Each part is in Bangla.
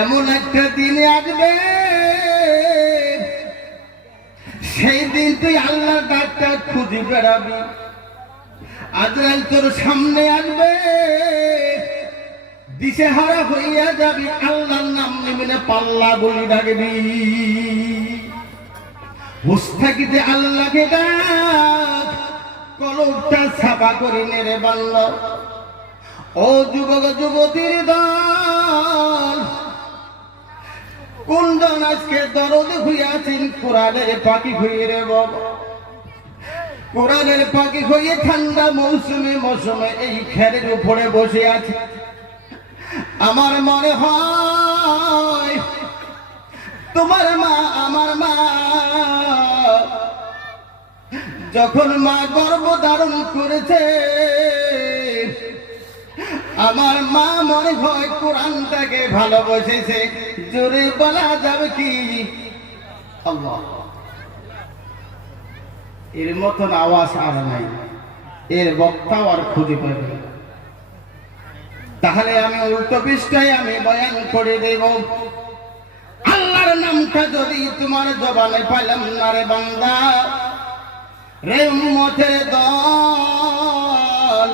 এমন একটা দিনে আসবে, সেই দিন তুই আল্লাহর ডাকটা খুঁজে বেড়াবি। আজরাইল তোর সামনে আসবে, দিশেহারা হইয়া যাবি, আল্লাহর নাম নিবিনে পাল্লা বলি ডাকবি। হুঁশ থাকিতে আল্লাহকে ডাক, কলবটা ছাপা করে নেরে বাংলা। ও যুবক যুবতীর দল, কোনজন আজকে দরদ হইয়াছেন কোরআনের পাখি হইয়ে রে বাবা। কোরআনের পাখি হইয়ে ঠান্ডা মৌসুমে এই খেরের উপরে বসে আছে। আমার মনে হয় তোমার মা আমার মা যখন মা গর্ভধারণ করেছে, আমার মা মনে হয় কোরআনটাকে ভালোবেসেছে। জোরে বলা যাবে কি আল্লাহ? এর মতন আওয়াজ আর নাই, এর বক্তাও আর খুঁজে পাবে। তাহলে আমি উল্টো পৃষ্ঠায় আমি বয়ান করে দেব, আল্লাহর নামটা যদি তোমার জবানে পাইলাম না রে বান্দা, রে উম্মতের দল,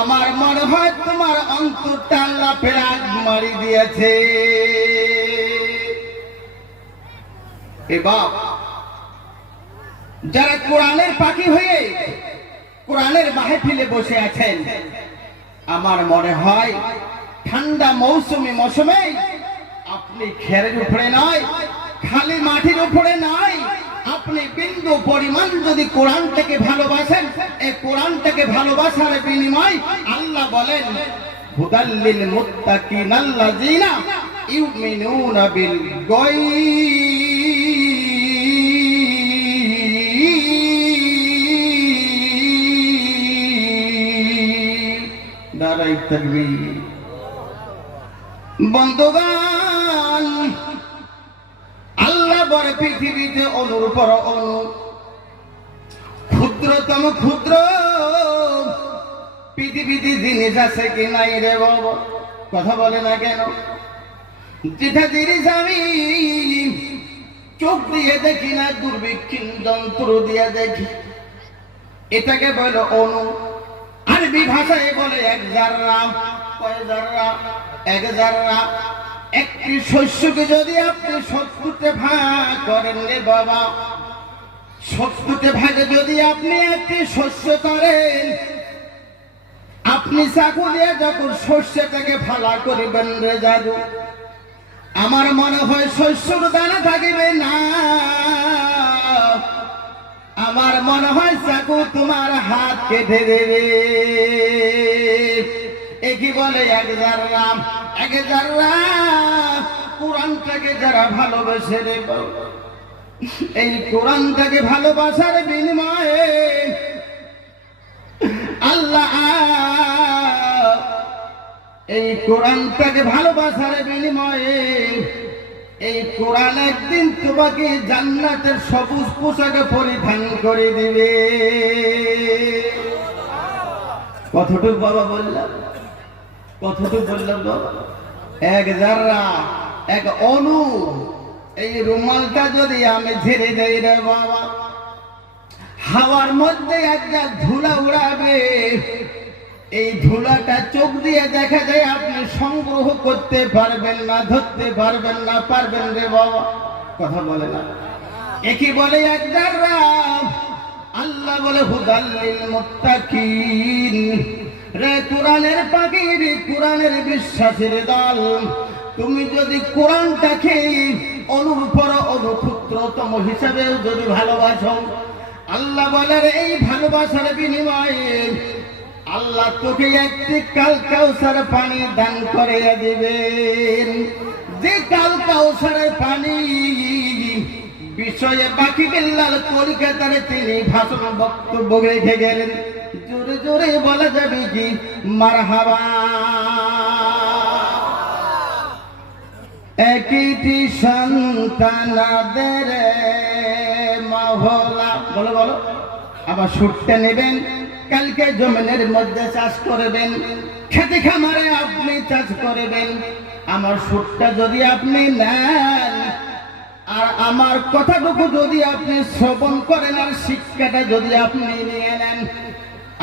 আমার মনে হয় তোমার অন্তরটা আল্লাহ ফেরাক মারি দিয়েছে। এ বাপ, যারা কোরআনের পাখি হয়ে কোরআনের মাহফিলে বসে আছেন, আমার মনে হয় ঠান্ডা মৌসুমে আপনি খেরের উপরে নয়, খালি মাটির উপরে নয়, আপনি বিন্দু পরিমাণ যদি কোরআনটাকে ভালোবাসেন, এই কোরআনটাকে ভালোবাসার বিনিময় আল্লাহ বলেন হুদাল্লিল মুত্তাকিনাল্লাযিনা ইউমিনুনা বিল গায়ব। নারায়ে তাকবীর। বন্ধুগণ, আল্লাহ বলে পৃথিবীতে অনুর পর অনু, ক্ষুদ্রতম ক্ষুদ্র পৃথিবীতে জিনিস আছে কি নাই রে বাবা? কথা বলে না কেন? যেটা জিনিস আমি চোখ দিয়ে দেখি না, দুর্বিক্ষণ যন্ত্র দিয়ে দেখি, এটাকে বলে অনু। আরবি ভাষায় বলে এক জাররা। কয় জাররা? এক জাররা। একটি শস্যকে যদি আপনি 70তে ভাগ করেন রে বাবা, 70তে ভাগে যদি আপনি একটি শস্য করেন, আপনি চাকু দিয়ে যখন শস্যটাকে ফালা করিবেন রে জাদু, আমার মনে হয় শস্যর দানা থাকিবে না, আমার মনে হয় চাকু তোমার হাত কেটে দেবে। একই বলে এক জাররা। এক জাররা কোরআনটাকে যারা ভালোবাসে রে বাবা, এই কোরআনটাকে ভালোবাসার বিনিময়ে আল্লাহ, এই কোরআনটাকে ভালোবাসার বিনিময়ে এই কোরআন একদিন তোমাকে জান্নাতের সবুজ পোশাকে পরিধান করে দিবে। কতটুকু বাবা বললাম? কতটুকু বললাম বাবা? এক জাররা, এক অণু। এই রুমালটা যদি আমি ঝেড়ে দেই রে বাবা, হাওয়ার মধ্যে একটা ধুলা উড়াবে, এই ধুলাটা চোখ দিয়ে দেখা যায়, আপনি সংগ্রহ করতে পারবেন না, ধরতে পারবেন না, পারবেন রে বাবা? কথা বলে না? একই বলে এক জাররা। আল্লাহ বলে হুদাল্লিল মুত্তাকিন। রে কোরআনের পাখি, রে কোরআনের বিশ্বাসের দল, তুমি যদি কোরআনটাকে অনুর পর অনু ক্ষুদ্রতম হিসাবে যদি ভালোবাসো, আল্লাহ বলেন এই ভালোবাসার বিনিময়ে আল্লাহ তোকে একটি কাউসার পানি দান করে দিবেন। যে কাউসারের পানি বিষয়ে বাকি বিল্লাল কলকাতার তিনি ভাষণ বক্তব্য রেখে গেলেন। জোরে জোরে বলা যাবে কি মারহাবা। একটি সন্তানাদের মহলা, বলো বলো, আবার সুরটা নেবেন, কালকে জমিনের মধ্যে চাষ করবেন, খেতে খামারে আপনি চাষ করবেন। আমার সুরটা যদি আপনি নেন আর আমার কথাটুকু যদি আপনি শ্রবণ করেন আর শিক্ষাটা যদি আপনি নিয়ে নেন,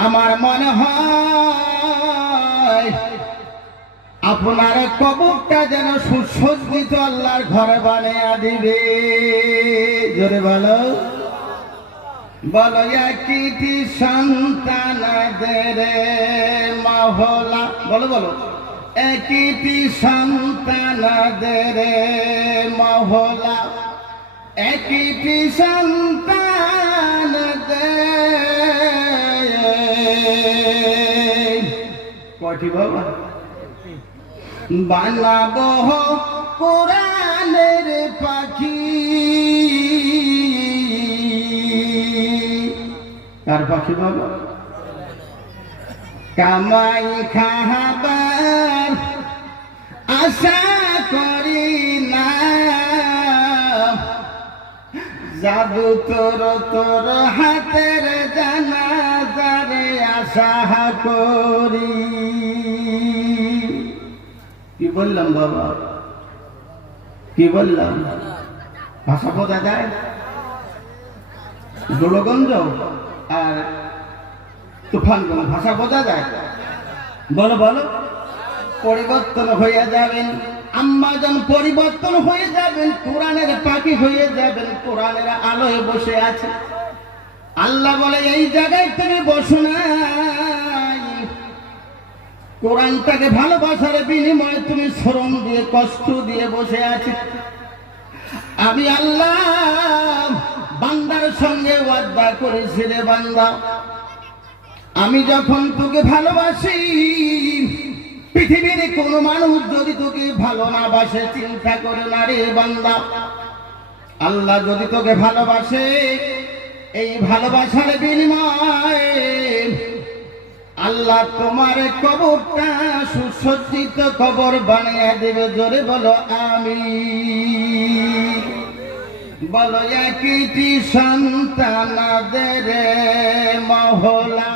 আমার মনে হয় আপনার কবরটা যেন সুসজ্জিত আল্লাহর ঘরে বানিয়ে দিবে। জোরে বলো, বলো একটি সন্তানদের মহলা, বলো বলো, একটি সন্তানদের মহলা, একটি সন্তানদের কয়টি বাবা বানাবো কোরআনের পাখি। কার পাখি বাবা? কামাই খাবার আশা করি না, জাদু তোর তোর হাতের জানাজারে আশা করি। কি বললাম বাবা, কি বললাম? ভাষা বোঝা যায়? জোড়গঞ্জ আর তুফানগঞ্জ ভাষা বোঝা যায়? বলো বলো, পরিবর্তন হয়ে যাবেন আম্মাজান, পরিবর্তন হয়ে যাবেন, কোরআনের পাখি হয়ে যাবেন, কোরআনের আলোয় বসে আছে। আল্লাহ বলে এই জায়গায় তুমি বসো না, কোরআনটাকে ভালোবাসার বিনিময়ে তুমি শ্রম দিয়ে কষ্ট দিয়ে বসে আছো। আমি আল্লাহ বান্দার সঙ্গে ওয়াদা করেছি রে বান্দা, আমি যখন তোকে ভালোবাসি, পৃথিবীর কোন মানুষ যদি তোকে ভালো না বাসে চিন্তা করে না রে বান্দা। আল্লাহ যদি তোকে ভালোবাসে, এই ভালোবাসার বিনিময়ে আল্লাহ তোমার কবরটা সুসজ্জিত কবর বানিয়ে দেবে। জোরে বলো আমিন। বলো একটি সন্তানদের মহলা,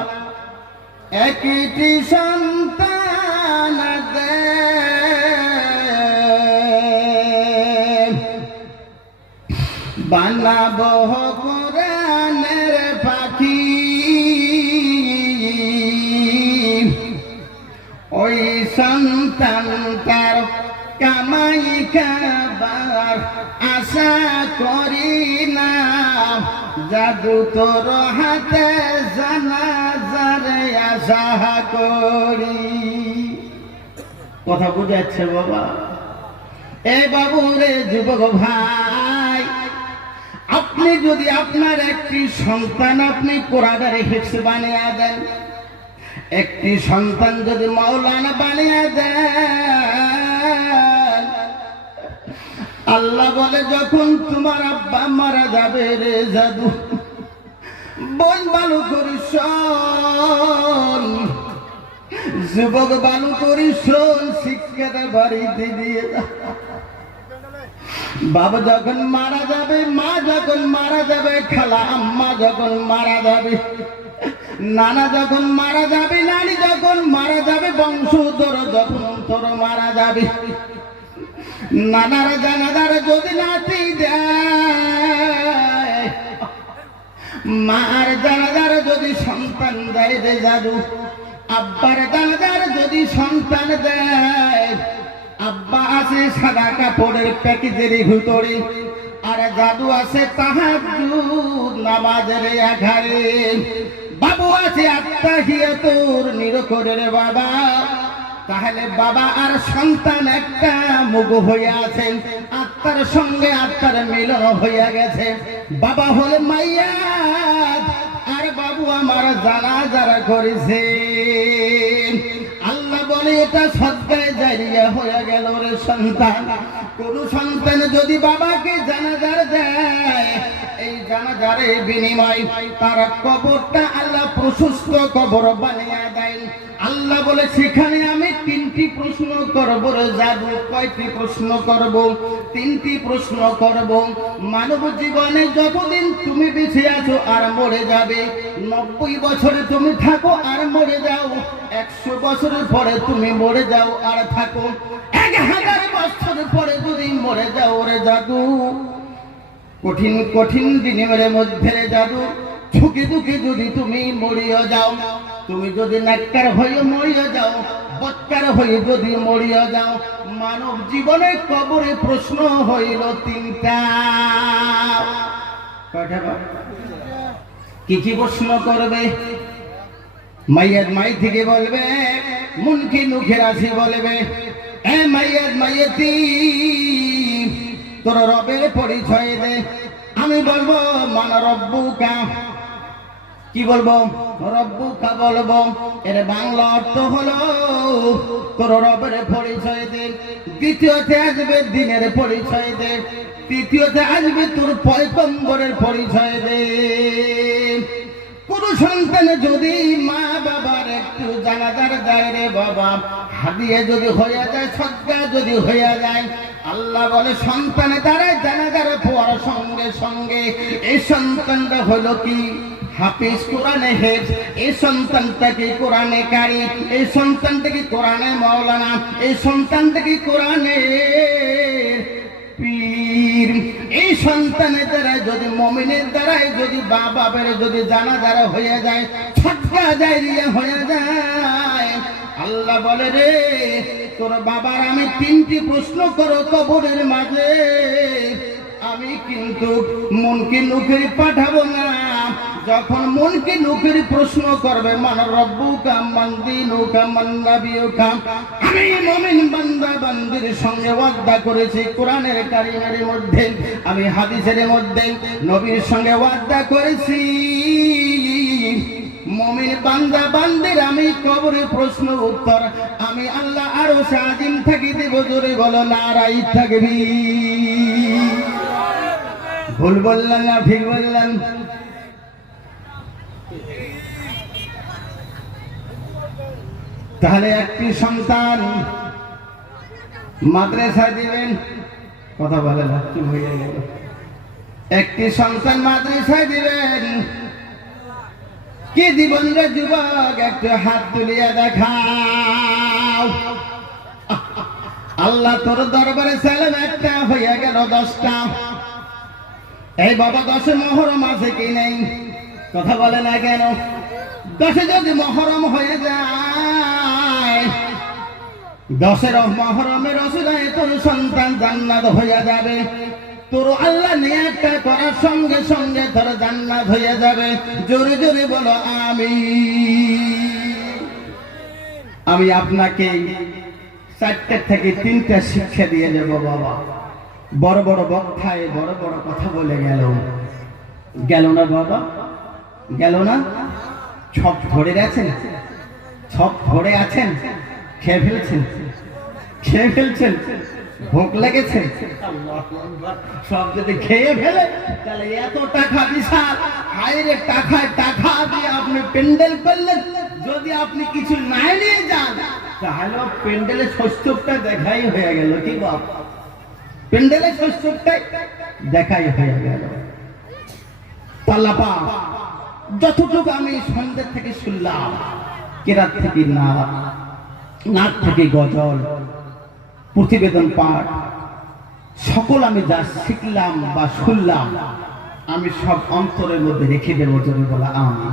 একটি সন্তানদের বানাবো কোরআনের পাখি। ওই সন্তানটার কামাই খাবার আশা করি না, জাদু তোর হাতে জানাজারে আশা করি। কথা বুঝাচ্ছে বাবা? এ বাবু রে যুবক ভাই, আপনি যদি আপনার একটি সন্তান আপনি কোরআনের হিফজ বানিয়ে দেন, একটি সন্তান যদি মাওলানা বানিয়ে দেন, আল্লাহ বলে যখন তোমার আব্বা মারা যাবে রে জাদু, বোন বালু করিস, যুবক বালু করিস, শিক্ষাটা বাড়িতে দিয়ে যা। বাবা যখন মারা যাবে, মা যখন মারা যাবে, খালা আম্মা যখন মারা যাবে, নানা যখন মারা যাবে, নানি যখন মারা যাবে, বংশধর যখন তোর মারা যাবে, নানার জানাজার যদি নাতি দেয়, মার জানাজার যদি সন্তান দেয় রে জাদু, আব্বার জানাজার যদি সন্তান দেয়, আব্বা আছে সাদা কাপড়ের প্যাকেজের ভিতরে, আর জাদু আছে তাহাজ্জুদ নামাজের আঘারে, বাবু আছে আত্তাহিয়াতুর নিরকরের বাবা। তাহলে বাবা আর সন্তান একটা মুখ হয়ে আছেন, আত্মার সঙ্গে আত্মার মিলন হইয়া গেছে। বাবা হলে মাইয়াত আর বাবু আমার জানাজা করেছে। আল্লাহ বলে এটা সদকায়ে জারিয়া হয়ে গেল রে সন্তান। কোন সন্তান যদি বাবাকে জানাজার দেয়, এই জানাজারে বিনিময় তার কবরটা আল্লাহ প্রশস্ত কবর বানিয়ে দেয়। আল্লাহ বলে সেখানে আমি 3টি প্রশ্ন করব রে জাদু। কয়টি প্রশ্ন করব? 3টি প্রশ্ন করব। মানব জীবনে যতদিন তুমি বেঁচে আছো আর মরে যাবে, 90 বছরে তুমি থাকো আর মরে যাও, 100 বছরের পরে তুমি মরে যাও আর থাকো, 1000 বছর পরে যদি মরে যাও রে জাদু, কঠিন কঠিন দিনের মধ্যে রে জাদু, ঝুঁকে ঝুঁকে যদি তুমি মরিয়া যাও, তুমি যদি নাক্কার হয়ে মরিয়া যাও, বৎকার হয়ে যদি মরিয়া যাও, মানব জীবনে কবরে প্রশ্ন হইল 3টা। কয়টা? কি কি প্রশ্ন করবে? মাইয়াত মাই থেকে বলবে, মুনকি মুখে আসি বলবে, এ মাইয়াত মাইয়াতি তোর রবের পরিচয় দে। আমি বলবো মান রব্বুকা। কি বলবো? রব্বুকা বলবো। এর বাংলা অর্থ হলো তোর রবের পরিচয় দে। দ্বিতীয়তে আসবে দিনের পরিচয় দে। তৃতীয়তে আসবে তোর পয়গম্বরের পরিচয় দে। কোন সন্তান যদি মা বাবার একটু জানাজার দেয় রে বাবা, হাদিয়া যদি হয়ে যায়, সদকা যদি হয়ে যায়, আল্লাহ বলে সন্তানের দ্বারাই জানাজার পড়ার সঙ্গে সঙ্গে এই সন্তানটা হলো কি হাফিজ, কোরআনে হেফ, এই সন্তানটা কি কোরআনে কারি, এই সন্তানটা কি কোরআনে মাওলানা, এই সন্তানটা কি কোরআনে পীর। এই সন্তানের দ্বারা যদি মুমিনের দ্বারাই যদি বাবার যদি জানাজার হয়ে যায়, সদকা জারিয়া হয়ে যায়, আল্লাহ বলে রে তোর বাবার আমি 3টি প্রশ্ন করো কবরের মাঝে, আমি কিন্তু মনকে নুকের পাঠাবো না। যখন মনকে নুকের প্রশ্ন করবে, মান রব্বুকা মান দীনুকা মান নাবিয়ুকা, আমি মুমিন বান্দা বান্দির সঙ্গে ওয়াদা করেছি কোরআনের কারিমের মধ্যে, আমি হাদিসের মধ্যে নবীর সঙ্গে ওয়াদা করেছি, মুমিন বান্দা বান্দির আমি কবরে প্রশ্ন উত্তর আমি আল্লাহ আরো সাজিম থাকি দেব। জোরে বলো নারাই তাকবীর। ভুল বললাম না ঠিক বললাম? তাহলে একটি সন্তান মাদ্রাসা দিবেন, কথা বলে না চুপ হয়ে গেল। একটি সন্তান মাদ্রাসায় দিবেন, কি দিবেন রে যুবক? একটু হাত তুলিয়া দেখাও। আল্লাহ তোর দরবারে সালাম একটা হইয়া গেল 10টা। এই বাবা 10 মুহররম আছে কি নেই? কথা বলে না কেন? 10 যদি মুহররম হয়ে যায়, 10 মুহররমের রসুলায় তোর সন্তান জান্নাত হয়ে যাবে। তোর আল্লাহ নিয়াতটা করার সঙ্গে সঙ্গে তোর জান্নাত হয়ে যাবে। জোরে জোরে বলো আমিন। আমি আপনাকে 4টা থেকে 3টা শিক্ষা দিয়ে যাব বাবা। বড় বড় বক্তায় বড় বড় কথা বলে গেল না বাবা, গেল না? সব ধরে আছেন, সব ধরে আছেন, খেয়ে ফেলছেন, ভোগ লেগেছে, সব যদি খেয়ে ফেলে তাহলে এত টাকা বিশাল হাইরে টাকা দিয়ে আপনি প্যান্ডেল করলেন, যদি আপনি কিছু না নিয়ে যান তাহলে প্যান্ডেলের শস্যটা দেখাই হয়ে গেল। কি বাপ, প্যান্ডেলের শস্যটাই দেখাই হয়ে গেল। পাল্লাপা যতটুকু আমি সন্ধ্যে থেকে শুনলাম, কেরাত থেকে নাক থেকে গজল, প্রতিবেদন পাঠ, সকল আমি যা শিখলাম বা শুনলাম আমি সব অন্তরের মধ্যে রেখে দেবো। যদি বলা আমি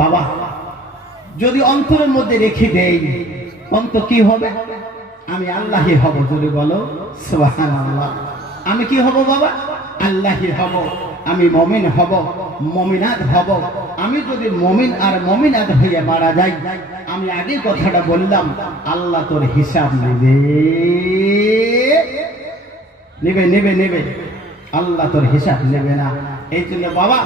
বাবা যদি অন্তরের মধ্যে রেখে দেই, অন্তর কি হবে? আমি আল্লাহই হব। যদি বলো সুবহানাল্লাহ। আমি কি হব বাবা? আল্লাহই হব। আমি মুমিন হব, মুমিনাত হব। আমি যদি মুমিন আর মুমিনাত হয়ে মারা যাই, আমি আগে কথাটা বললাম, আল্লাহ তোর হিসাব নেবে। আল্লাহ তোর হিসাব নেবে না। এই জন্য বাবা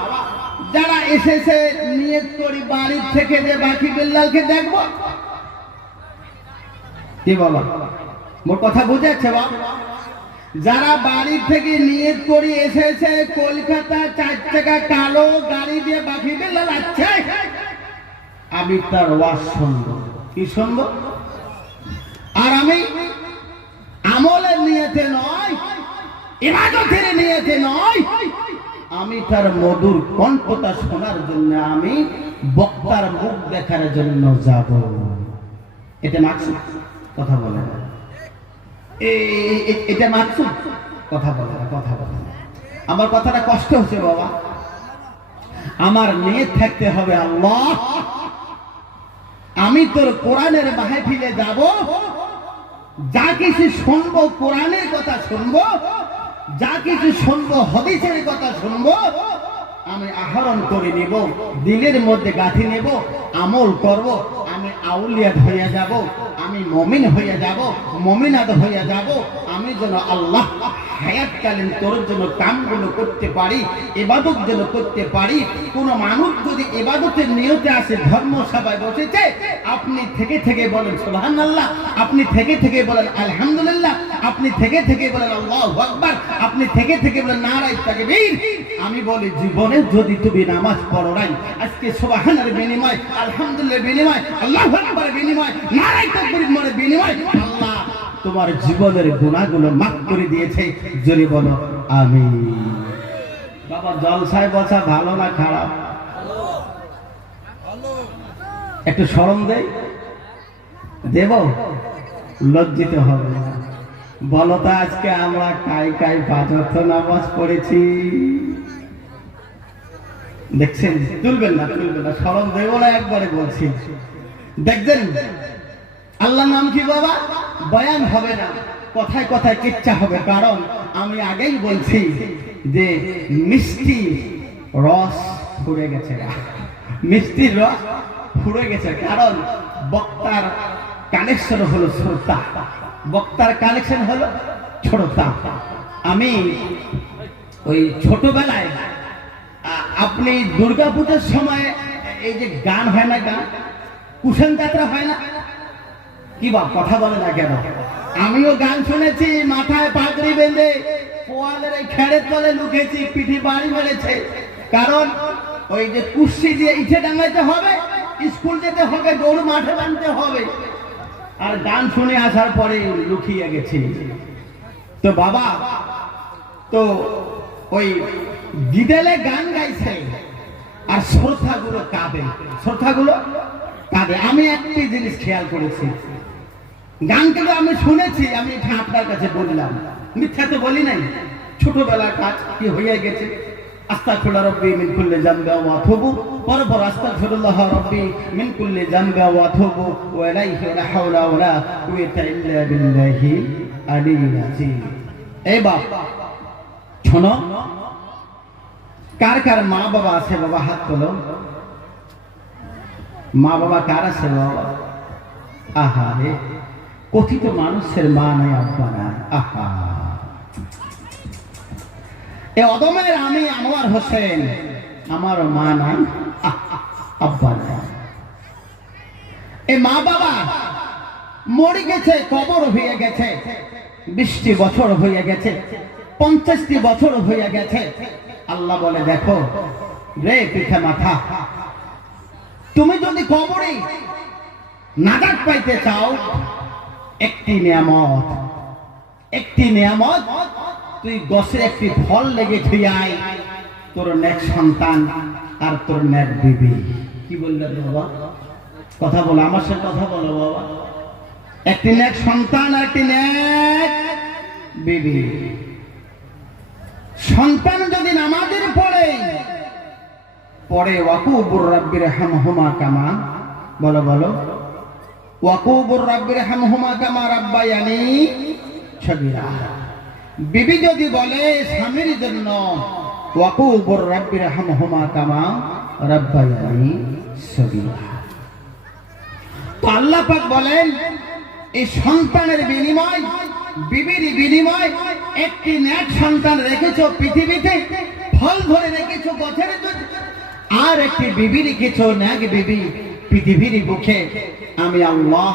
যারা এসেছে নিয়ত করি বাড়ির থেকে যে বাকি বিল্লালকে দেখবো। কি বাবা মোর কথা বুঝেছে বাবা? যারা বাড়ি থেকে নিয়ত করে এসেছে কলকাতা 4 চাকা কালো গাড়ি দিয়ে বাকি বেলা যাচ্ছে, আমি তার ওয়াজ শুনবো। কি শুনবো? আর আমি আমলের নিয়তে নয়, ইবাদতের নিয়তে নয়, আমি তার মধুর কণ্ঠটা শোনার জন্য, আমি বক্তার মুখ দেখার জন্য যাব। এটা মাকসুদ? কথা বলে না। এটা মাকসুদ? কথা বলে না, কথা বলে না। আমার কথাটা কষ্ট হচ্ছে বাবা। আমার নিয়ত থাকতে হবে, আল্লাহ আমি তোর কোরআনের মাহফিলে যাব, যা কিছু শুনবো কোরআনের কথা শুনবো, যা কিছু শুনবো হাদিসের কথা শুনবো, আমি আহরণ করে নেব, দিলের মধ্যে গাঁথি নেব, আমল করব, আমি আউলিয়াত হইয়া যাব, আমি মুমিন হইয়া যাব, মুমিনাত হইয়া যাব। আমি যেন আল্লাহ হায়াতকালীন তোর জন্য কামগুলো করতে পারি, ইবাদত যেন করতে পারি। কোন মানুষ যদি ইবাদতের নিয়তে আসে, ধর্মসভায় বসেছে, আপনি থেকে থেকে বলেন সুবহানাল্লাহ, আপনি থেকে থেকে বলেন আলহামদুলিল্লাহ, আপনি থেকে থেকে বলেন আল্লাহু আকবার, আপনি থেকে থেকে বলেন নারায়ে তাকবীর। আমি বলি জীবনে যদি তুমি নামাজ পড়ো নাই, আজকে সুবহানের বিনিময়, আলহামদুলিল্লাহর বিনিময়, আল্লাহু আকবারের বিনিময়, নারায়ে তাকবীরের বিনিময় আল্লাহ তোমার জীবনের গুনাহগুলো মাফ করে দিয়েছে। জোরে বলো আমিন। বাবা জলসায় বসা ভালো না খারাপ? একটু শরম দেব? লজ্জিত হবে না। বলো তো আজকে আমরা কাই 5 ওয়াক্ত নামাজ পড়েছি? দেখছেন? তুলবেন না, শরম দেব না, একবারে বলছি। দেখছেন আল্লাহর নাম কি বাবা? বয়ান হবে না, কথায় কথায় কিচ্ছা হবে। কারণ আমি আগেই বলছি যে মিষ্টি রস ফুরে গেছে, মিষ্টির রস ফুরে গেছে। কারণ বক্তার কানেকশন হলো শ্রোতা, বক্তার কানেকশন হলো শ্রোতা। আমি ওই ছোটবেলায়, আপনি দুর্গাপূজার সময় এই যে গান হয় না, গান কুশন যাত্রা হয় না, কি বা কথা বলে না কেন? আমিও গান শুনেছি, মাথায় পাগড়ি বেঁধে পোয়ালের এই খেড়ের তলে লুকেছি, পিঠে বাড়ি মেরেছে। কারণ ওই যে কুশি দিয়ে ইটে ডাঙাইতে হবে, স্কুল যেতে হবে, গরু মাঠে বাঁধতে হবে, আর গান শুনে আসার পরে লুকিয়ে গেছি। তো বাবা তো ওই গিদেলে গান গাইছে আর শ্রোতাগুলো কাঁদে, শ্রোতাগুলো কাঁদে। আমি একটি জিনিস খেয়াল করেছি, গানগুলো আমি শুনেছি, আমি এটা আপনার কাছে বললাম, মিথ্যা তো বলি নাই। ছোটবেলার কাজ কি হয়ে গেছে, আস্তাগফিরুল্লাহ রাব্বি মিন কুল্লি যামবি ওয়া আতুবু, পরপর আস্তাগফিরুল্লাহ রাব্বি মিন কুল্লি যামবি ওয়া আতুবু ওয়া ইলাইহি লা হাওলা ওয়া লা কুওয়াতা ইল্লা বিল্লাহি আলিয়্যিল আযীম। এই বাপ শোনো, কার কার মা বাবা আছে বাবা? হাত তোলো। মা বাবা কার আছে বাবা? আহা রে, কথিত মানুষের মা নাই, আব্বা নাই। আহা, এ অদমের আমি আনোয়ার হোসেন, আমার মা নাই, আব্বা নাই। এ মা বাবা মরে গেছে, কবর হয়ে গেছে, 20টি বছর হয়ে গেছে, 50টি বছর হয়ে গেছে। আল্লাহ বলে দেখো রে পিঠা মাথা, তুমি যদি কবরে নাজাত পাইতে চাও, একটি নিয়ামত, তুই গাছে একটি ফল লেগে থুইয়াই, তোর নেক সন্তান আর তোর নেক বিবি। কি বললেন বাবা? কথা বলো, আমার সাথে কথা বলো বাবা। একটি নেক সন্তান আর একটি নেক বিবি। সন্তান যদি নামাজের পড়ে ওয়াকুবুর রাব্বির হামহুমা কামা, বলো ওয়াকুবুর রাব্বির হামহুমা কামা রাব্বায়ানি সগীরা। বিবি যদি বলে স্বামীর জন্য ওয়াকুবুর রাব্বির হামহুমা কামা রাব্বায়ানি সগীরা, তো আল্লাহ পাক বলেন এই সন্তানের বিনিময়, বিবির বিনিময়, একটি নেক সন্তান রেখেছো পৃথিবীতে, ফল ধরে রেখেছো গাছের, আর একটি বিবি রেখেছো নেক বিবি পৃথিবীর বুকে। আমি আল্লাহ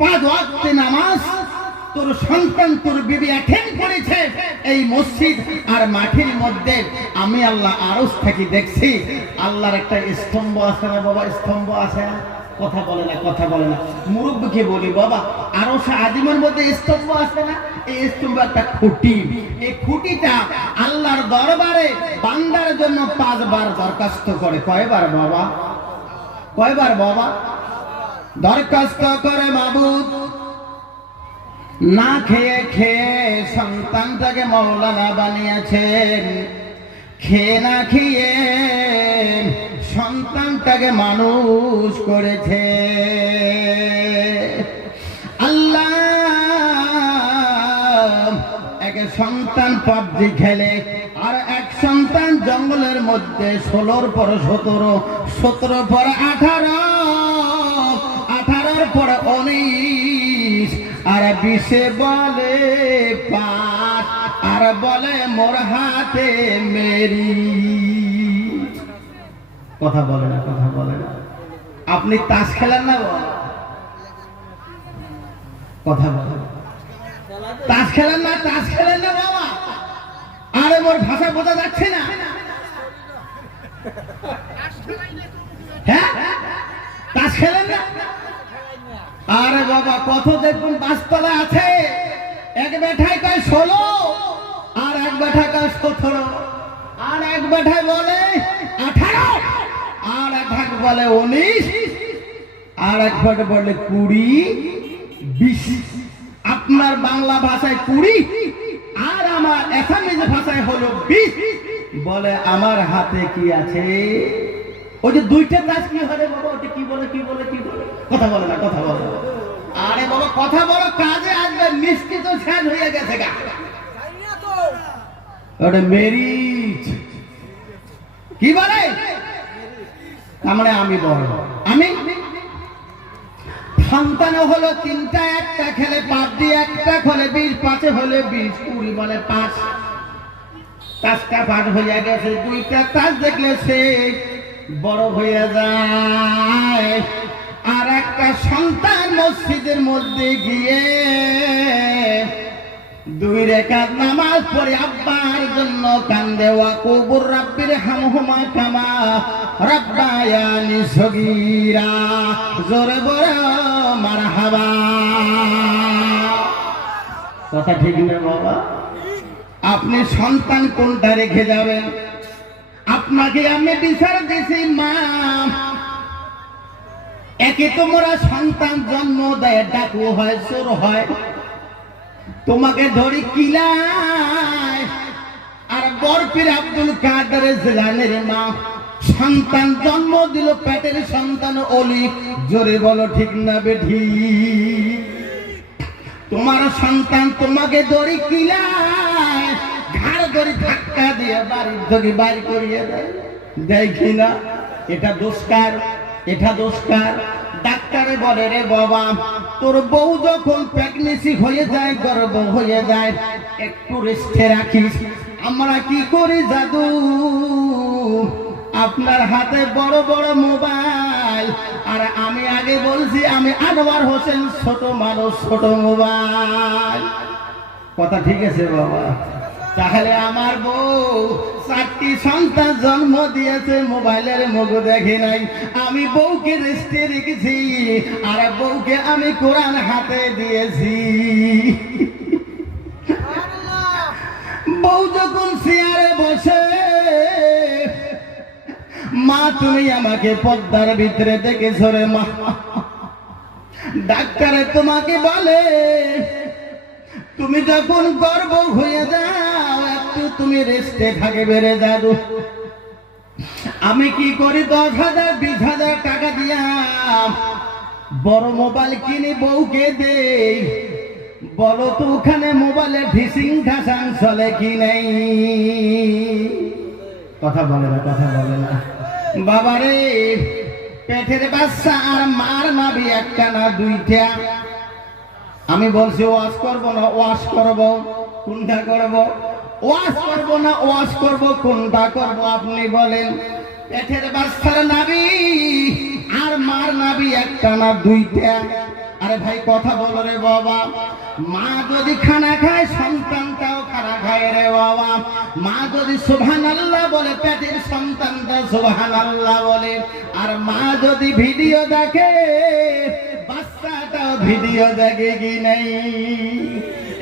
5 ওয়াক্ত নামাজ তোর সন্তান তোর বিবি অ্যাটেন্ড করেছে এই মসজিদ আর মাঠের মধ্যে, আমি আল্লাহ আরশ থেকে দেখছি আল্লাহর একটা স্তম্ভ আছে না বাবা, স্তম্ভ আছে না? কথা বলে না, কথা বলে না। মুরব্বীকে বলি বাবা, আরশ আজিমের মধ্যে স্তম্ভ আছে না? এই স্তম্ভ একটা খুঁটি, এই খুঁটিটা আল্লাহর দরবারে বান্দার জন্য 5 বার দরখাস্ত করে। কয়বার বাবা? কয়বার বাবা দরখাস্ত করে? মাবুদ, না খেয়ে খেয়ে সন্তানটাকে মৌলানা বানিয়েছেন, খেয়ে না খেয়ে সন্তানটাকে মানুষ করেছে। আল্লাহ, এক সন্তান পাবজি খেলে আর এক সন্তান জঙ্গলের মধ্যে 16 পর 17, 17 পর 18, 18 পর 19, আর 20 বলে 5, আর বলে মোর হাতে মেরি। কথা বলে না, কথা বলে না। আপনি তাস খেলেন না বাবা? কথা বলে, তাস খেলেন না? তাস খেলেন না বাবা? আরে মোর ভাষা বোঝা যাচ্ছে না? হ্যাঁ, তাস খেলেন না? আরে বাবা, কত দেখুন বাসতলা আছে, এক বেঠায় কয় 16, আর এক বেঠায় কয় 17, আর এক বেঠায় বলে 18, আর এক বলে 19, আর এক বলে 20, 20। আপনার বাংলা ভাষায় 20 আর আমার আসামিজ ভাষায় হলো 20। বলে আমার হাতে কি আছে? ওই যে দুইটা কাজ কি হয় বাবা? ওটা কি বলে, কি বলে, কি বলে? কথা বলে না, কথা বলে। আরে বাবা কথা বলো, কাজে আসবে। মিষ্টি তো শেষ হয়ে গেছে গা, ওটা মেরিট কি বলে? মানে আমি বড়, আমি সন্তান হলো 3টা, একটা খেলে 5 দিয়ে, একটা খেলে 20, 5 হলে 20, 20 বলে 5, 5টা 5 হয়ে গেছে। 2টা তাস দেখলে সে বড় হয়ে যায়। আর একটা সন্তান মসজিদের মধ্যে গিয়ে 2 রাকাত নামাজ পড়ে আব্বার জন্য কান্দে, ওয়া কুবুর রাব্বির হামহুমা কামা রাব্বায়ানি সগীরা। জোরে বলে মারহাবা। কথা ঠিক না বাবা? আপনি সন্তান কোনটা রেখে যাবেন? আপনাকে আমি বিচার দিছি মা, একে তোমরা সন্তান জন্ম দেয়, ডাকু হয়, চোর হয়, তোমাকে ধরি কিলায়। আর বরপীর আব্দুল কাদের জিলানীর মা সন্তান জন্ম দিল, পেটের সন্তান অলি। জোরে বলো ঠিক না বেঠি? তোমার সন্তান তোমাকে ধরি কিলায়, ঘাড় ধরি ধাক্কা দিয়ে বাড়ির থেকে বাইর করিয়ে দেয়, দেখি না? এটা দোষকার, এটা দোষকার। ডাক্তারে বলে রে বাবা, তোর বউ যখন প্রেগনেন্সি হয়ে যায়, গর্ভ হয়ে যায়, একটু রেস্টে রাখিস। আমরা কি করি জাদু, আপনার হাতে বড় বড় মোবাইল, আর আমি আগে বলছি আমি আনোয়ার হোসেন, ছোট মানুষ, ছোট মোবাইল। কথা ঠিক আছে বাবা? তাহলে আমার বউ 4টি সন্তান জন্ম দিয়েছে, মোবাইলের মুখ দেখি নাই। আমি বউকে রেস্টে রেখেছি, আর বউকে আমি কোরআন হাতে দিয়েছি। বউ যখন চেয়ারে বসে, মা তুমি আমাকে পর্দার ভিতরে দেখেছো রে মা, ডাক্তারে তোমাকে বলে তুমি যখন গর্ভ হয়ে যাও একটু তুমি রেস্টে থাকে, বেড়ে যাও। আমি কি করি, 10,000 20,000 টাকা দিয়া বড় মোবাইল কিনে বউকে দেই। বলো তো ওখানে মোবাইলে ঢিসিং ঢাসাং চলে কি নেই? কথা বলে না, কথা বলে না। বাবারে, পেটের বাচ্চা আর মার নাভি একটা না 2টা। আমি বলছি ওয়াশ করবো না ওয়াশ করব, কোনটা করব? ওয়াশ করব না ওয়াশ করব, কোনটা করব আপনি বলেন? পেটের বাচ্চার নাভি আর আর মার নাভি একটা না দুইটা। আরে ভাই কথা বলো রে বাবা, মা যদি খানা খায় সন্তানটাও খানা খায় রে বাবা। মা যদি সুবহানাল্লাহ বলে পেটের সন্তানটা সুবহানাল্লাহ বলে। আর মা যদি ভিডিও দেখে বাচ্চাটাও ভিডিও দেখে কি নেই?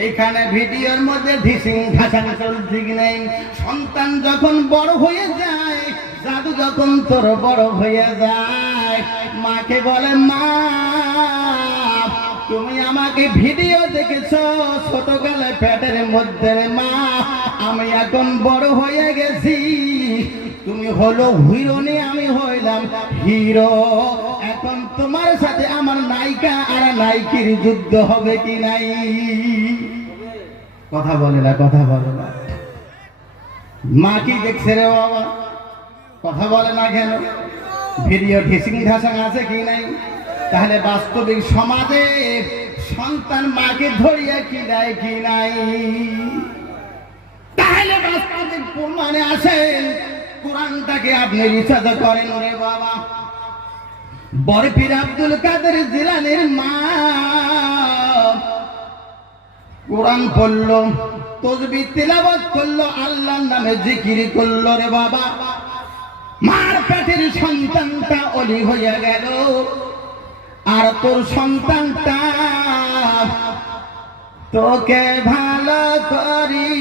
এখানে ভিডিওর মধ্যে ধিসিং ধাসাং চলছে কি নেই? সন্তান যখন বড় হয়ে যায়, জাদু যখন তোর বড় হয়ে যায়, মাকে বলে মা তুমি আমাকে ভিডিও দেখেছো ছোটকালে পেটের মধ্যে, মা আমি এখন বড় হয়ে গেছি, তুমি হলো হিরোইন আমি হইলাম হিরো, এখন তোমার সাথে আমার নায়িকা আর নায়িকার যুদ্ধ হবে কি নাই? কথা বলে না, কথা বলে না। মা কি দেখছে রে বাবা? কথা বলে না কেন? ভিডিও ঢিসিং ঢাসাং আছে কি নাই? তাহলে বাস্তবিক সমাজে সন্তান মাকে ধরিয়া কি দেয় কি নাই? তাহলে বাস্তবিক প্রমাণে আসেন কোরআনটাকে আপনি রিসার্চ করেন রে বাবা। বরফির আব্দুল কাদের জিলানীর মা কোরআন পড়লো, তাসবিহ তিলাওয়াত করলো, আল্লাহর নামে জিকির করলো রে বাবা। মার পেটের সন্তানটা ওলি হয়ে গেল, আর তোর সন্তানটা তোকে ভালো করি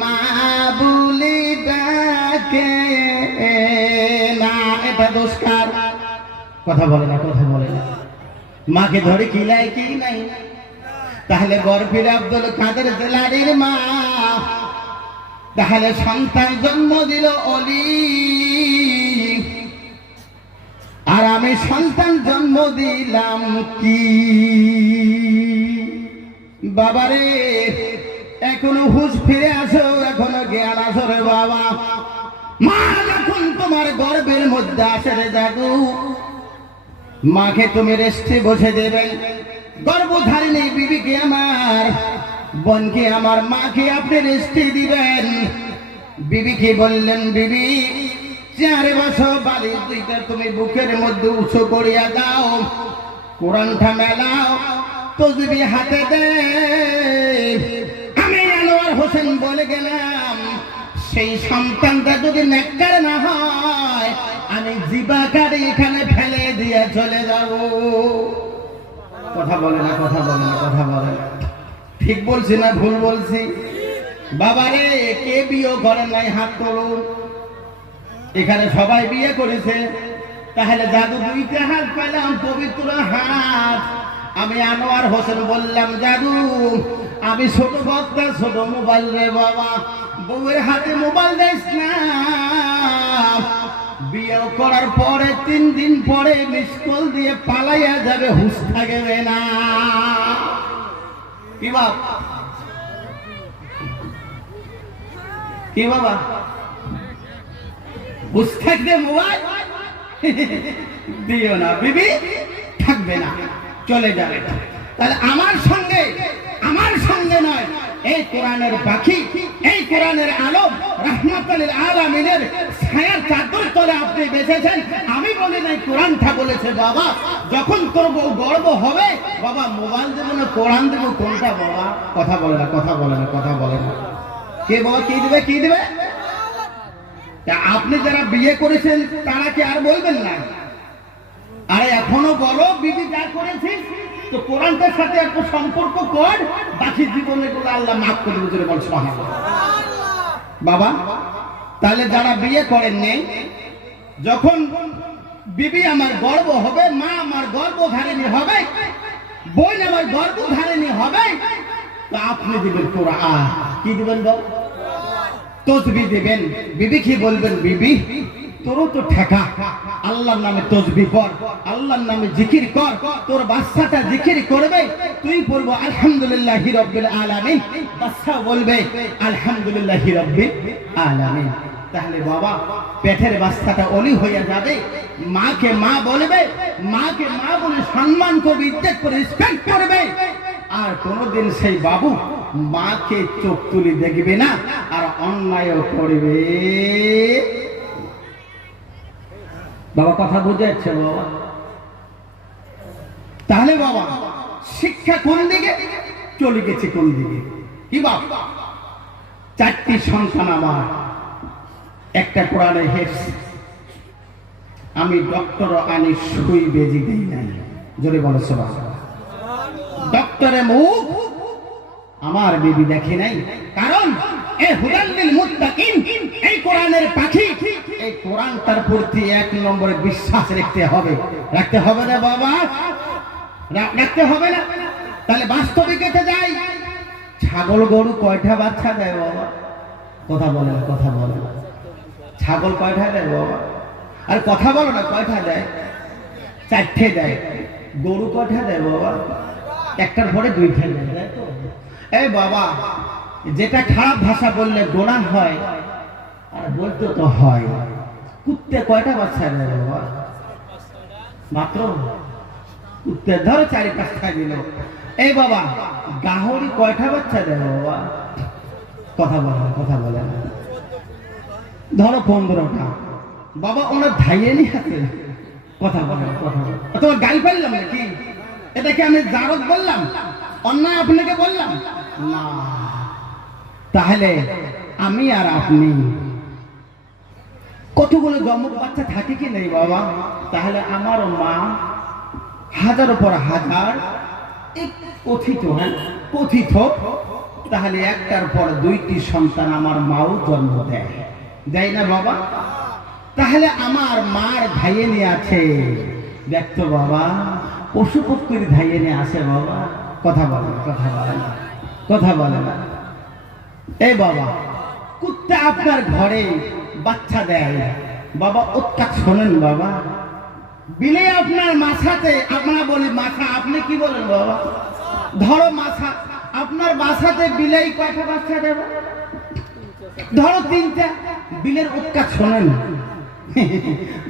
মা বলি ডাকে না। এটা দোষকার? কথা বলে না, কথা বলে না। মাকে ধরে কিলাই কি নাই? তাহলে বরফির আব্দুল কাদের জিলানীর মা তাহলে সন্তান জন্ম দিল অলি, আর আমি সন্তান জন্ম দিলাম কি? বাবারে এখনো হুঁশ ফিরে আসো, এখনো জ্ঞান আসো রে বাবা। মা যখন তোমার গর্ভের মধ্যে আসে রে দাদু, মাকে তুমি রেস্টে বসে দেবেন। গর্ভধারিণী বিবিকে আমার, বোনকে আমার, মাকে আপনি রেস্টে দিবেন। বিবিকে বললেন বিবি 4 বছর বালি দুইটা তুমি বুকের মধ্যে উঁচু করিয়া দাও, কোরআনটা মেলাও, তাসবিহ হাতে দে। আমি আনোয়ার হোসেন বলে গেলাম সেই সন্তানটা যদি নেককার না হয় আমি জিবা কাটে এখানে ফেলে দিয়ে চলে যাব। কথা বলে না, কথা বলে না, কথা বলে না। ঠিক বলছি না ভুল বলছি? বাবারে কে বিয়ে করেন নাই হাত তুলুন। এখানে সবাই বিয়ে করেছে, তাহলে জাদু দুইটা হাত পেলাম, পবিত্র হাত। আমি আনোয়ার হোসেন বললাম জাদু আমি ছোট বক্তা, ছোট মোবাইল রে বাবা, বউয়ের হাতে মোবাইল দিস না। বিয়ে করার পরে 3 দিন পরে মিস কল দিয়ে পালাইয়া যাবে, হুঁশ থাকবে না। কি বাপ, কি বাবা হুঁশ থাকবে? মোবাইল দিও না বিবি, থাকবে না, চলে যাবে। তাহলে আমার সঙ্গে নয়, এই কোরআনের পাখি, এই কোরআনের আলম, রাহমাতুল আলামিনের ছায়ার চাদর তলে আপনি বেঁচেছেন। আমি বলি নাই, কোরআনটা বলেছে বাবা যখন তোর বউ গর্ব হবে বাবা মোবাইল দেবো না কোরআন দেবো, কোনটা বাবা? কথা বলে না, কথা বলে না, কথা বলে না। কে বাবা কি দেবে, কি দেবে? আপনি যারা বিয়ে করেছেন তারা কি আর বলবেন না? আরে এখনো বলো বিবি যা করেছিস তো কোরআনটার সাথে একটা সম্পর্ক কর, বাকি জীবনে গুলো আল্লাহ মাফ করে দিতে বল সুবহানাল্লাহ। বাবা তাহলে যারা বিয়ে করেন নেই, যখন বিবি আমার গর্ব হবে, মা আমার গর্ভধারিণী হবে, বোন আমার গর্ভধারিণী হবে, তো আপনি দিবেন কোরআন। কি দিবেন বল? তাসবিহ দিবেন। বিবি কি বলবেন? বিবি তোরও তো ঠেকা, আল্লাহর নামে তাসবিহ কর, আল্লাহর নামে জিকির কর, তোর বাচ্চাটা জিকির করবে, তুই বলবো আলহামদুলিল্লাহি রাব্বিল আলামিন, বাচ্চা বলবে আলহামদুলিল্লাহি রাব্বিল আলামিন। তাহলে বাবা পেটের বাচ্চাটা ওলি হয়ে যাবে, মাকে মা বলবে, মাকে মা বলে সম্মান করবে, ইজ্জত করে রেসপেক্ট করবে। আর কোনদিন সেই বাবু মাকে চোখ তুলি দেখবে না, আর অন্যায় করবে। বাবা কথা বুঝে যাচ্ছে বাবা? তাহলে বাবা শিক্ষা কোন দিকে চলে গেছে, কোন দিকে? কি বাবা, 4টি সন্তান আমার, একটা কোরআনে হেফজ, আমি ডক্টর আনি সুই বেজি দেই নাই, জোরে বলো সুবহানাল্লাহ। ডক্টরে মুখ আমার বিবি দেখে নাই, কারণ এই হুদাল্লিল মুত্তাকিন, এই কোরআনের পাখি, এই কোরআন তার প্রতি 1 নম্বরে বিশ্বাস রাখতে হবে। রাখতে হবে না বাবা? রাখতে হবে না? তাহলে বাস্তবিকতে যাই, ছাগল গরু কয়টা বাচ্চা দেয় বাবা? কথা বলে না, কথা বলে না। ছাগল কয়টা দেয় বাবা? আর কথা বলো না, কয়টা দেয়? 4টে দেয়। গরু কয়টা দেয় বাবা? একটার পরে 2টা দেয়। এই বাবা, যেটা খারাপ ভাষা বললে গোনাহ হয়, আর বলতে তো হয়। কুত্তে কয়টা বাচ্চা দেয় বাবা? মাত্র কুত্তে ধরো 4-5টা দিল। এই বাবা, গাহরি কয়টা বাচ্চা দেয় বাবা? কথা বলে না, কথা বলে না। ধরো 15টা। বাবা ওনার ধাইয়ে নিয়ে আছে, কথা বলে না, কথা বলে। তোমার গাল ফেললাম নাকি? এটাকে আমি জারদ বললাম? অন্যায় আপনাকে বললাম না? তাহলে আমি আর আপনি কতগুলো জমক বাচ্চা থাকে কি নেই বাবা? তাহলে আমার মা হাজার পর হাজার কথিত, হ্যাঁ কথিত, তাহলে একটার পর 2টি সন্তান আমার মাও জন্ম দেয়, দেয় না বাবা? তাহলে আমার মার ধাইয়ে নিয়ে আছে দেখতো বাবা, পশু পক্ষীর ধাইয়ে নিয়ে আসে বাবা। কথা বলে না, কথা বলে না, কথা বলে না। এই বাবা, কুত্তা আপনার ঘরে বাচ্চা দেয় বাবা, ওটা শোনেন বাবা। বিলে আপনার মাথাতে, আমরা বলি মাথা, আপনি কি বলেন বাবা? ধরো মাথা, আপনার বাসাতে বিলেই কয়টা বাচ্চা দেব? ধরো 3টা। বিলের উৎকার শোনেন,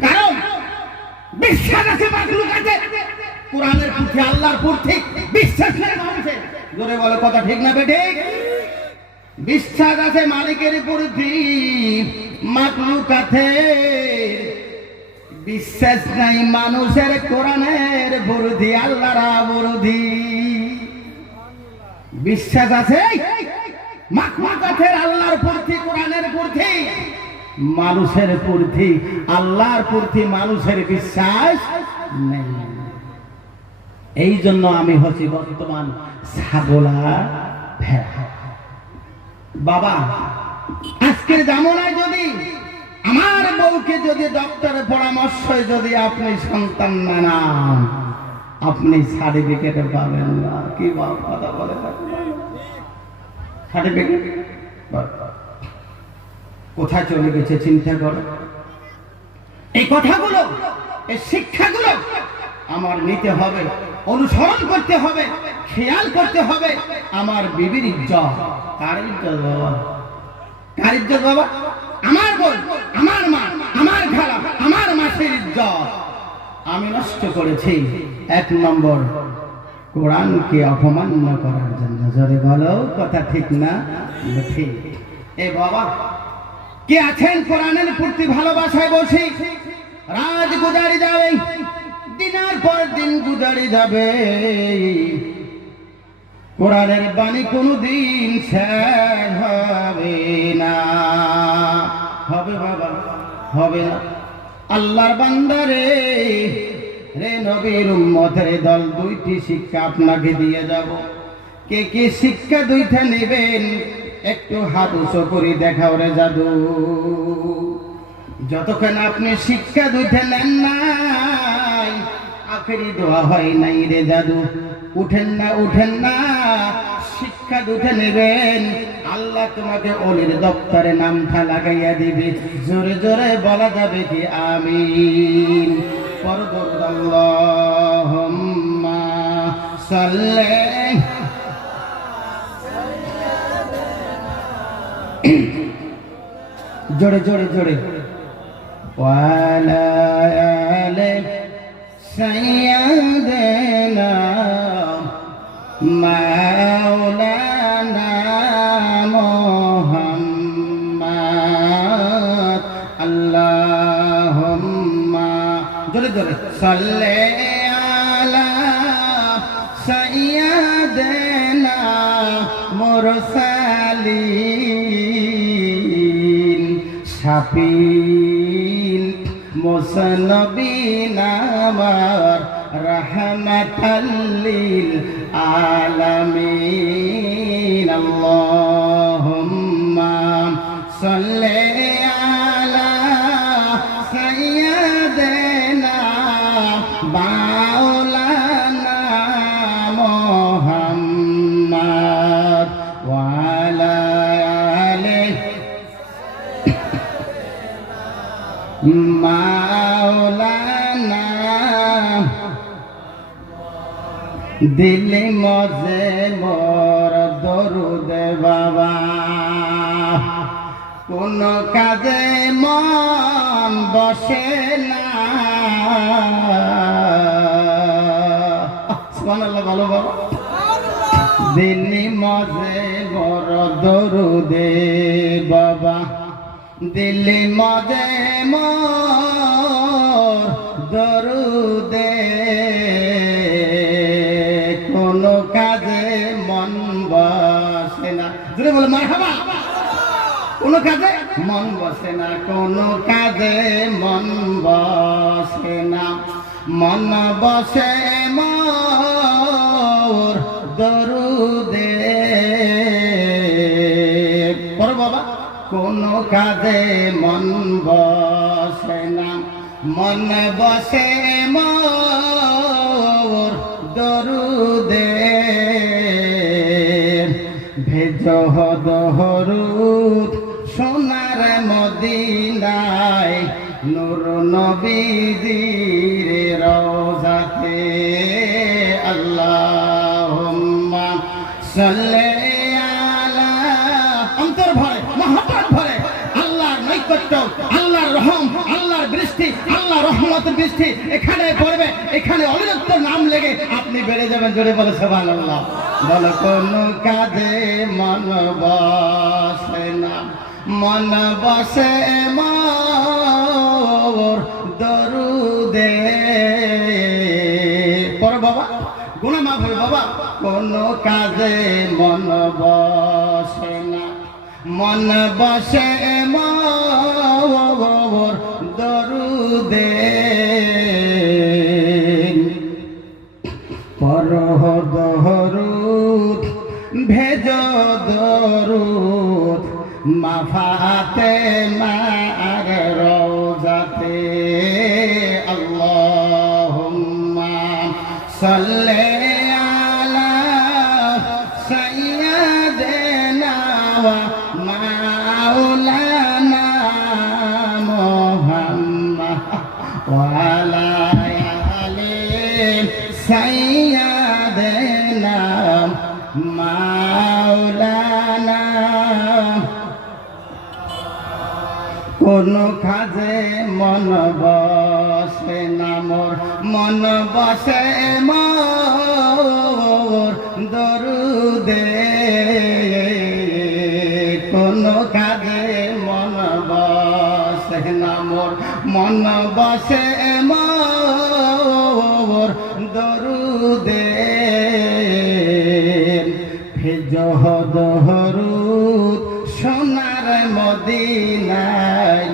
কারণ বিশ্বাস আছে মাখলুক আছে, কোরআনের প্রতি, আল্লাহর প্রতি বিশ্বাস নেই মানুষের। জোরে বলে কথা ঠিক না বেঠিক? বিশ্বাস আছে মালিকের প্রতি, মাখলুক আছে বিশ্বাস নাই মানুষের কোরআনের বিরোধী, আল্লাহর বিরোধী। বিশ্বাস আছে মাখলুক আছে আল্লাহর প্রতি, কোরআনের প্রতি, মানুষের প্রতি, আল্লাহর প্রতি মানুষের বিশ্বাস নেই। এই জন্য আমি হচ্ছি বর্তমান ছাগলা ভেড়া। বাবা আজকের জামানায় যদি আমার বউকে যদি ডক্টরের পরামর্শ যদি আপনি সন্তান না নেন, আপনি সার্টিফিকেট পাবেন না। কি বাবা কথা বলে? সার্টিফিকেট কোথায় চলে গেছে চিন্তা করো। এই কথাগুলো, এই শিক্ষাগুলো আমার নিতে হবে, অনুসরণ করতে হবে, খেয়াল করতে হবে। আমার বিবির ইজ্জত, কার ইজ্জত বাবা? কার ইজ্জত বাবা? আমার বোন, আমার মা, আমার খালা, আমার মাসের ইজ্জত আমি নষ্ট করেছি 1 নম্বর কোরআনকে অপমান্য করার জন্য। জোরে বলো কথা ঠিক না? ঠিক। এ বাবা, কে আছেন কোরআনের প্রতি ভালোবাসায় বসে রাত গুজারি যাবে, দিনের পর দিন গুজারি যাবে, কোরআনের বাণী কোনদিন শেষ হবে না। হবে বাবা? হবে না। আল্লাহর বান্দারে রে, নবীর উম্মতের দল, 2টি শিক্ষা আপনাকে দিয়ে যাব। কে কে শিক্ষা 2টা নেবেন? একটু হাত উঁচু করে দেখাও রে জাদু। যতক্ষণ আপনি শিক্ষা 2টা নেন নাই, আখেরি দোয়া হয় নাই রে জাদু। উঠেন না, উঠেন না, শিক্ষা 2টা নেবেন, আল্লাহ তোমাকে ওলির দপ্তরে নামটা লাগাইয়া দিবে। জোরে জোরে বলা যাবে কি আমিন? আল্লাহুম্মা সাল্লি, জোরে জোরে জোরে, ওয়ালা আলি সাইয়্যিদিনা মাওলানা মুহাম্মদ। আল্লাহুম্মা সাল্লে আলা সাইয়্যিদিনা মুরসালিন শাফিন মুসনবিন আমার রাহমাতাল লিল আলামিন আল্লাহুম্মা সাল্লি আলা সাইয়্যিদিনা মাওলানা মুহাম্মদ ওয়া আলা আলিহি মাওলানা দিল মজে মোর দরুদ বাবা কোন কাজে মন বসে না সুবহানাল্লাহ ভালো বাবা দিল মজে মোর দরুদে বাবা দিল মজে মোর দরুদে কোন কাজে মন বসে না জোরে বলো মারহাবা কোন কাজে মন বসে না কোন কাজে মন বসে না মন বসে মোর দরুদে পড়ো বাবা কোন কাজে মন বসে না মন বসে মোর দরুদে ভেজো দরুদ সোনার মদিনায় নূর নবীজির রওজাতে আল্লাহুম্মা সাল্লি আলা অন্তর ভরে মহব্বত ভরে আল্লাহর নৈকট্য আল্লাহর রহম আল্লাহর বৃষ্টি আল্লাহর রহমতের বৃষ্টি এখানে পড়বে এখানে অবিরত নাম লেগে আপনি বেড়ে যাবেন জোরে বলে সুবহানাল্লাহ বলো কোন কাজে মন বসে না মন বসে মোর দরুদে পড়ো বাবা গুনাহ মাফ হবে বাবা কোন কাজে মন বসে না মন বসে মোর দরুদে পরহ দরুদ ভেজ দরুদ মাফাতে মার রওজাতে আল্লাহুম্মা সাল্লি আলা সাইয়্যিদিনা ওয়া মাওলানা মুহাম্মদ ওয়া আলা আলিহি সাইয়্যিদিনা মাওলানা কোন কাজে মন বসে না মোর মন বসে মোর দরুদে কোন কাজে মন বসে না মোর মন বসে মোর দরুদে ভেজহ দরুদ সোনার মদিনায়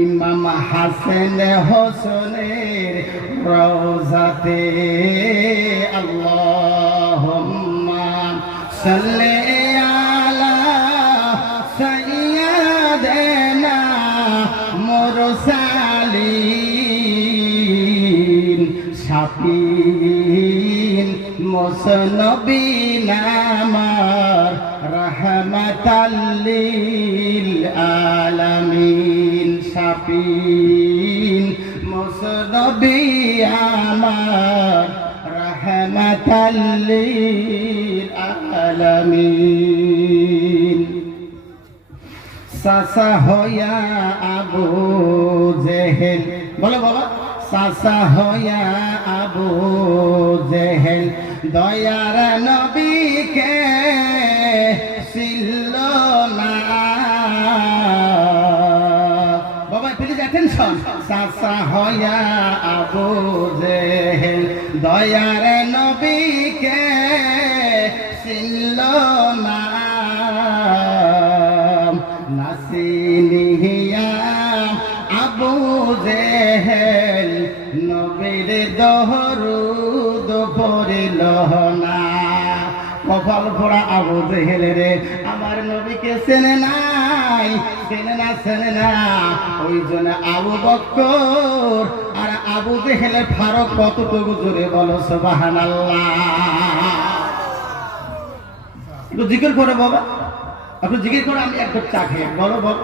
ইমাম হাসান হোসেনের রওজাতে আল্লাহুম্মা সাল্লি আলা সাইয়্যিদিনা মুরসালিন শাফিন মুসনবিন আমার রাহমাতাল লিল আলামিন শাফিন মুসনবি আমার রাহমাতাল লিল আলামিন সাসা হইয়া আবু জেহেল বলো বাবা সাসা হইয়া আবু জেহেল দয়ার নবীকে ছিল না বাবা প্লিজ অ্যাটেনশন টেনশন চাচা হইয়া আবু জেহেল দয়ার নবীকে চিনল না নাসিনিয়া আবু জেহেল নবীর দহরুদ পড়িল না কপাল পোড়া আবু জেহেল রে আমার নবীকে চেনে নাই চেনে না ওই জন্য আবু বকর আর আবু জেহেলের ফারক কতটুকু জোরে বলো সুবহানাল্লাহ। একটু জিকির করে বাবা, একটু জিকির করে আমি একটু চা খেয়ে বলো বলো।